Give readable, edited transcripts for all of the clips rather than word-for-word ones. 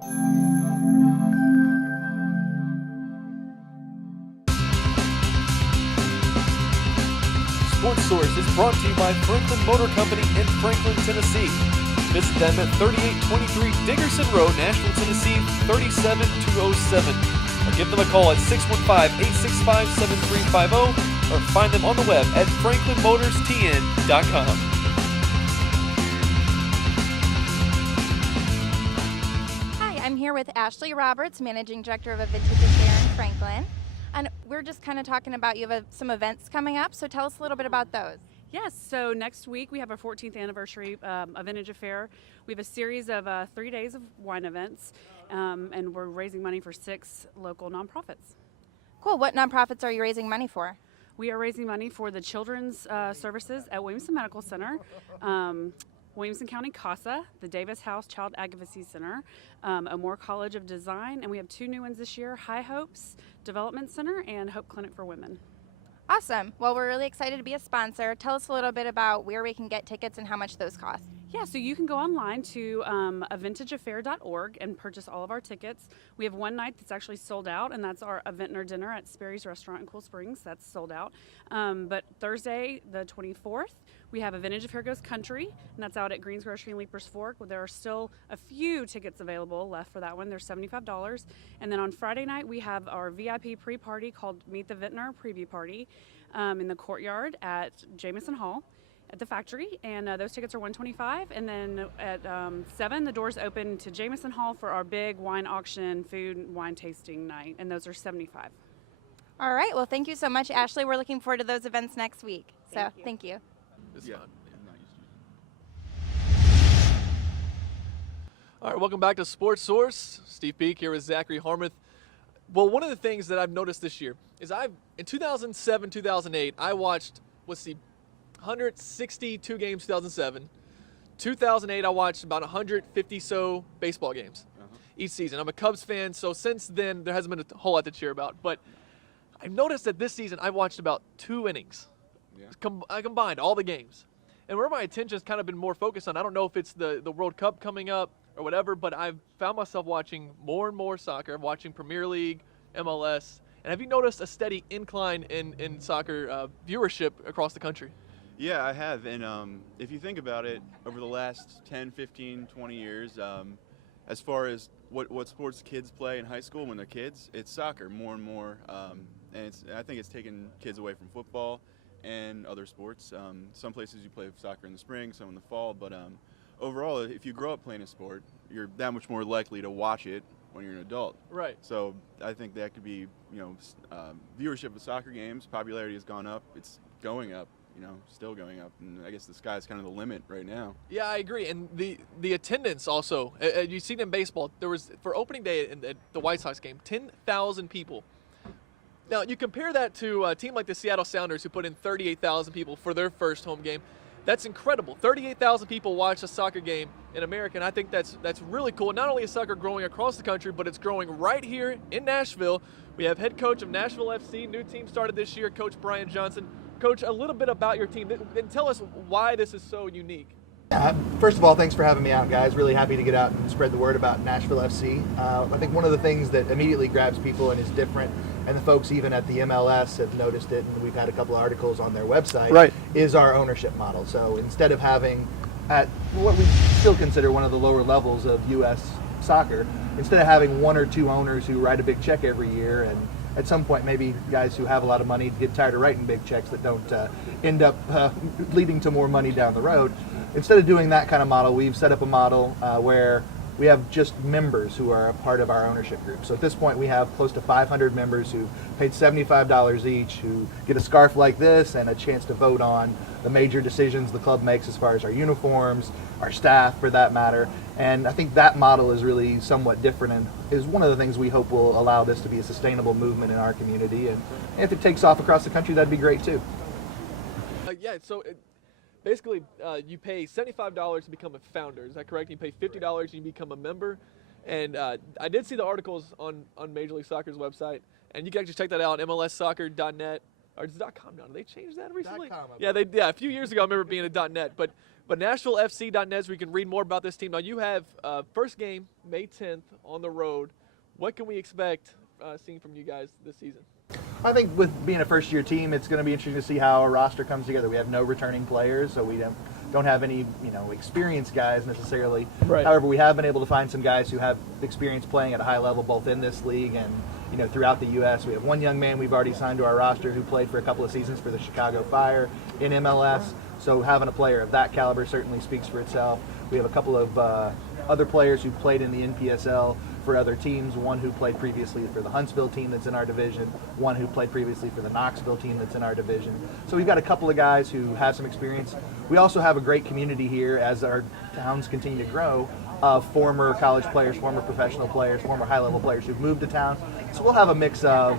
Sports Source is brought to you by Franklin Motor Company in Franklin, Tennessee. Visit them at 3823 Dickerson Road, Nashville, Tennessee, 37207. Or give them a call at 615-865-7350 or find them on the web at franklinmotorstn.com. Hi, I'm here with Ashley Roberts, Managing Director of a Vintage Affair in Franklin. And we're just kind of talking about you have some events coming up, so tell us a little bit about those. Yes, so next week we have our 14th anniversary of Vintage Affair. We have a series of 3 days of wine events, and we're raising money for 6 local nonprofits. Cool. What nonprofits are you raising money for? We are raising money for the Children's Services at Williamson Medical Center, Williamson County CASA, the Davis House Child Advocacy Center, Amore College of Design, and we have 2 new ones this year, High Hopes Development Center and Hope Clinic for Women. Awesome. Well, we're really excited to be a sponsor. Tell us a little bit about where we can get tickets and how much those cost. Yeah, so you can go online to avintageaffair.org and purchase all of our tickets. We have one night that's actually sold out, and that's our Vintner Dinner at Sperry's Restaurant in Cool Springs. That's sold out. But Thursday, the 24th, we have a Vintage Affair Goes Country, and that's out at Green's Grocery in Leapers Fork. There are still a few tickets available left for that one. They're $75. And then on Friday night, we have our VIP pre-party called Meet the Vintner Preview Party in the courtyard at Jamison Hall at the factory, and those tickets are $125. And then at 7, the doors open to Jamison Hall for our big wine auction, food, and wine tasting night, and those are $75. All right. Well, thank you so much, Ashley. We're looking forward to those events next week. Thank you. It's fun. All right, welcome back to Sports Source. Steve Peak here with Zachary Harmuth. Well, one of the things that I've noticed this year is in 2007, 2008, I watched, 162 games 2007. 2008, I watched about 150 so baseball games each season. I'm a Cubs fan, so since then there hasn't been a whole lot to cheer about. But I've noticed that this season I watched about 2 innings. I combined all the games. And where my attention's kind of been more focused on, I don't know if it's the World Cup coming up or whatever, but I've found myself watching more and more soccer. I'm watching Premier League, MLS. And have you noticed a steady incline in soccer viewership across the country? Yeah, I have. And if you think about it, over the last 10, 15, 20 years, as far as what sports kids play in high school when they're kids, it's soccer more and more. And I think it's taken kids away from football and other sports. Some places you play soccer in the spring, some in the fall, but overall, if you grow up playing a sport, you're that much more likely to watch it when you're an adult. Right. So I think that could be, viewership of soccer games, popularity has gone up, it's going up, still going up, and I guess the sky's kind of the limit right now. Yeah, I agree, and the attendance also, you've seen in baseball, there was, for opening day at the White Sox game, 10,000 people. Now, you compare that to a team like the Seattle Sounders who put in 38,000 people for their first home game. That's incredible. 38,000 people watch a soccer game in America, and I think that's really cool. Not only is soccer growing across the country, but it's growing right here in Nashville. We have head coach of Nashville FC, new team started this year, Coach Bryan Johnson. Coach, a little bit about your team, and tell us why this is so unique. First of all, thanks for having me out, guys. Really happy to get out and spread the word about Nashville FC. I think one of the things that immediately grabs people and is different, and the folks even at the MLS have noticed it, and we've had a couple of articles on their website, is our ownership model. So instead of having, at what we still consider one of the lower levels of U.S. soccer, instead of having 1 or 2 owners who write a big check every year, and at some point maybe guys who have a lot of money get tired of writing big checks that don't end up leading to more money down the road. Instead of doing that kind of model, we've set up a model where we have just members who are a part of our ownership group. So at this point, we have close to 500 members who paid $75 each, who get a scarf like this and a chance to vote on the major decisions the club makes as far as our uniforms, our staff for that matter. And I think that model is really somewhat different and is one of the things we hope will allow this to be a sustainable movement in our community. And if it takes off across the country, that'd be great too. Basically, you pay $75 to become a founder. Is that correct? You pay $50 and you become a member. And I did see the articles on Major League Soccer's website, and you can actually check that out, MLSsoccer.net. Or it's .com now. Did they change that recently? .com, yeah, a few years ago I remember it being a .net. But But NashvilleFC.net is where you can read more about this team. Now, you have first game May 10th on the road. What can we expect seeing from you guys this season? I think with being a first-year team, it's going to be interesting to see how our roster comes together. We have no returning players, so we don't have any experienced guys necessarily. Right. However, we have been able to find some guys who have experience playing at a high level, both in this league and throughout the U.S. We have one young man we've already signed to our roster who played for a couple of seasons for the Chicago Fire in MLS. So having a player of that caliber certainly speaks for itself. We have a couple of other players who played in the NPSL for other teams, one who played previously for the Huntsville team that's in our division, one who played previously for the Knoxville team that's in our division. So we've got a couple of guys who have some experience. We also have a great community here as our towns continue to grow of former college players, former professional players, former high-level players who've moved to town. So we'll have a mix of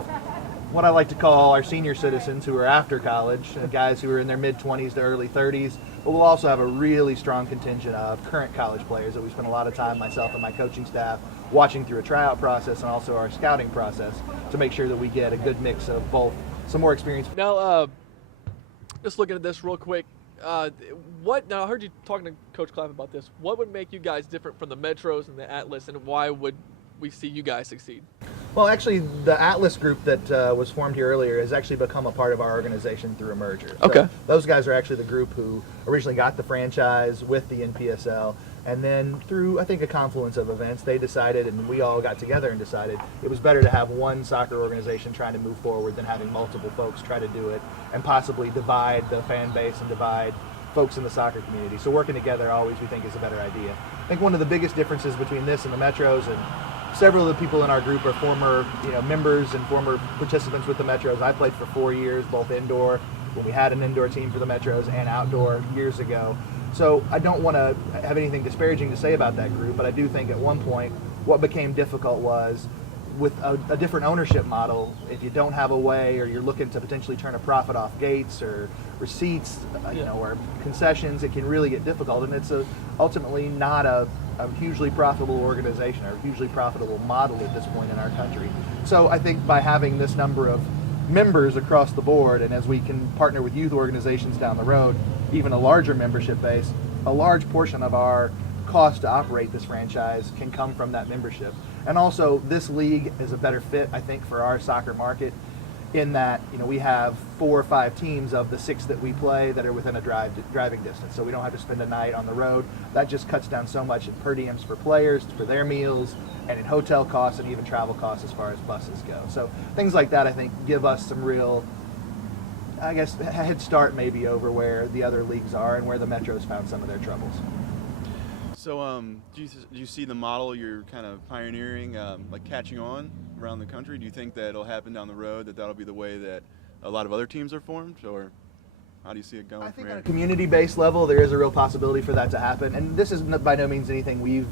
what I like to call our senior citizens who are after college, guys who are in their mid-20s to early 30s, but we'll also have a really strong contingent of current college players that we spend a lot of time, myself and my coaching staff, watching through a tryout process and also our scouting process to make sure that we get a good mix of both, some more experience. Now, just looking at this real quick, now I heard you talking to Coach Clapp about this. What would make you guys different from the Metros and the Atlas, and why would we see you guys succeed? Well, actually, the Atlas group that was formed here earlier has actually become a part of our organization through a merger. Okay. So those guys are actually the group who originally got the franchise with the NPSL, and then through, I think, a confluence of events, they decided, and we all got together and decided it was better to have one soccer organization trying to move forward than having multiple folks try to do it and possibly divide the fan base and divide folks in the soccer community. So working together always, we think, is a better idea. I think one of the biggest differences between this and the Metros, and several of the people in our group are former members and former participants with the Metros. I played for 4 years, both indoor, when we had an indoor team for the Metros, and outdoor years ago. So I don't want to have anything disparaging to say about that group, but I do think at one point what became difficult was with a different ownership model. If you don't have a way, or you're looking to potentially turn a profit off gates or receipts, or concessions, it can really get difficult, and it's ultimately not a hugely profitable organization or a hugely profitable model at this point in our country. So I think by having this number of members across the board, and as we can partner with youth organizations down the road, even a larger membership base, a large portion of our cost to operate this franchise can come from that membership. And also, this league is a better fit, I think, for our soccer market, in that we have 4 or 5 teams of the 6 that we play that are within a driving distance, so we don't have to spend a night on the road. That just cuts down so much in per diems for players, for their meals, and in hotel costs, and even travel costs as far as buses go. So things like that, I think, give us some real, I guess, head start maybe over where the other leagues are and where the Metros found some of their troubles. So do you see the model you're kind of pioneering like catching on around the country? Do you think that it'll happen down the road, that'll be the way that a lot of other teams are formed, or how do you see it going? I think on a community-based level, there is a real possibility for that to happen, and this is by no means anything we've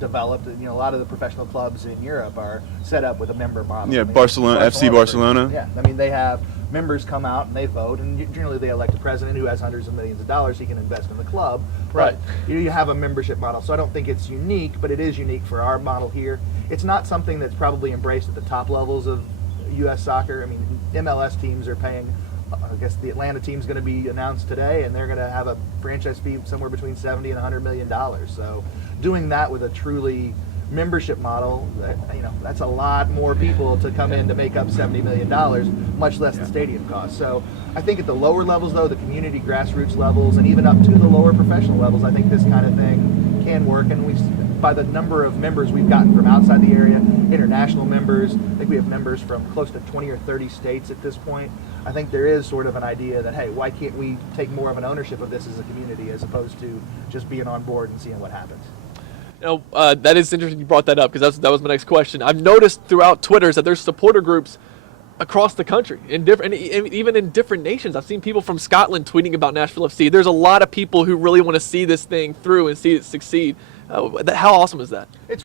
developed. A lot of the professional clubs in Europe are set up with a member model. Yeah, Barcelona, FC Barcelona. Yeah, they have members come out and they vote, and generally they elect a president who has hundreds of millions of dollars he can invest in the club. Right. But you have a membership model, so I don't think it's unique, but it is unique for our model here. It's not something that's probably embraced at the top levels of U.S. soccer. MLS teams are paying, I guess the Atlanta team's going to be announced today, and they're going to have a franchise fee somewhere between $70 and $100 million. So doing that with a truly membership model, that's a lot more people to come in to make up $70 million, much less the stadium cost. So I think at the lower levels, though, the community grassroots levels, and even up to the lower professional levels, I think this kind of thing can work. And by the number of members we've gotten from outside the area, international members, I think we have members from close to 20 or 30 states at this point. I think there is sort of an idea that, hey, why can't we take more of an ownership of this as a community as opposed to just being on board and seeing what happens? That is interesting you brought that up, because that was my next question. I've noticed throughout Twitter that there's supporter groups across the country, even in different nations. I've seen people from Scotland tweeting about Nashville FC. There's a lot of people who really want to see this thing through and see it succeed. How awesome is that?